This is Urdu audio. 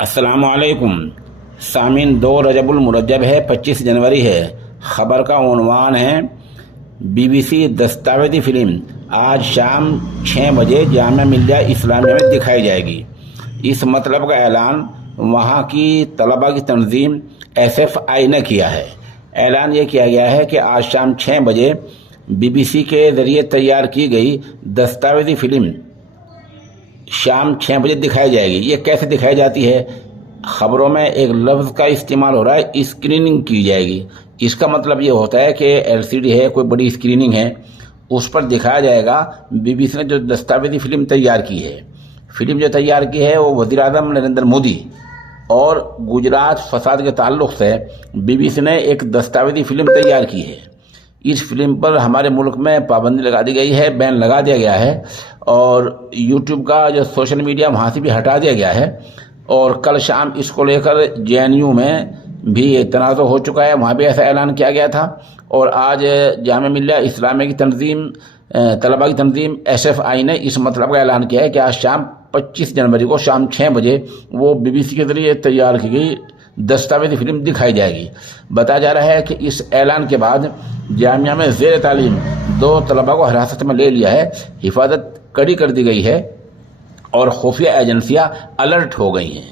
السلام علیکم سامعین، 2 رجب المرجب ہے، 25 جنوری ہے۔ خبر کا عنوان ہے BBC دستاویزی فلم آج شام 6 بجے جامعہ ملیہ اسلامیہ میں دکھائی جائے گی۔ اس مطلب کا اعلان وہاں کی طلباء کی تنظیم SFI نے کیا ہے۔ اعلان یہ کیا گیا ہے کہ آج شام 6 بجے BBC کے ذریعے تیار کی گئی دستاویزی فلم شام 6 بجے دکھائی جائے گی۔ یہ کیسے دکھائی جاتی ہے؟ خبروں میں ایک لفظ کا استعمال ہو رہا ہے، اسکریننگ کی جائے گی۔ اس کا مطلب یہ ہوتا ہے کہ LCD ہے، کوئی بڑی اسکریننگ ہے، اس پر دکھایا جائے گا BBC نے جو دستاویزی فلم تیار کی ہے۔ فلم جو تیار کی ہے وہ وزیر اعظم نریندر مودی اور گجرات فساد کے تعلق سے BBC نے ایک دستاویزی فلم تیار کی ہے۔ اس فلم پر ہمارے ملک میں پابندی لگا دی گئی ہے، بین لگا دیا گیا ہے، اور YouTube کا جو سوشل میڈیا وہاں سے بھی ہٹا دیا گیا ہے۔ اور کل شام اس کو لے کر JNU میں بھی تنازع ہو چکا ہے، وہاں بھی ایسا اعلان کیا گیا تھا۔ اور آج جامعہ ملیہ اسلامیہ کی تنظیم طلباء کی تنظیم SFI نے اس مطلب کا اعلان کیا ہے کہ آج شام 25 جنوری کو شام 6 بجے وہ BBC کے ذریعے تیار کی گئی دستاویزی فلم دکھائی جائے گی۔ بتایا جا رہا ہے کہ اس اعلان کے بعد جامعہ میں زیر تعلیم 2 طلباء کو حراست میں لے لیا ہے، حفاظت کڑی کر دی گئی ہے اور خفیہ ایجنسیاں الرٹ ہو گئی ہیں۔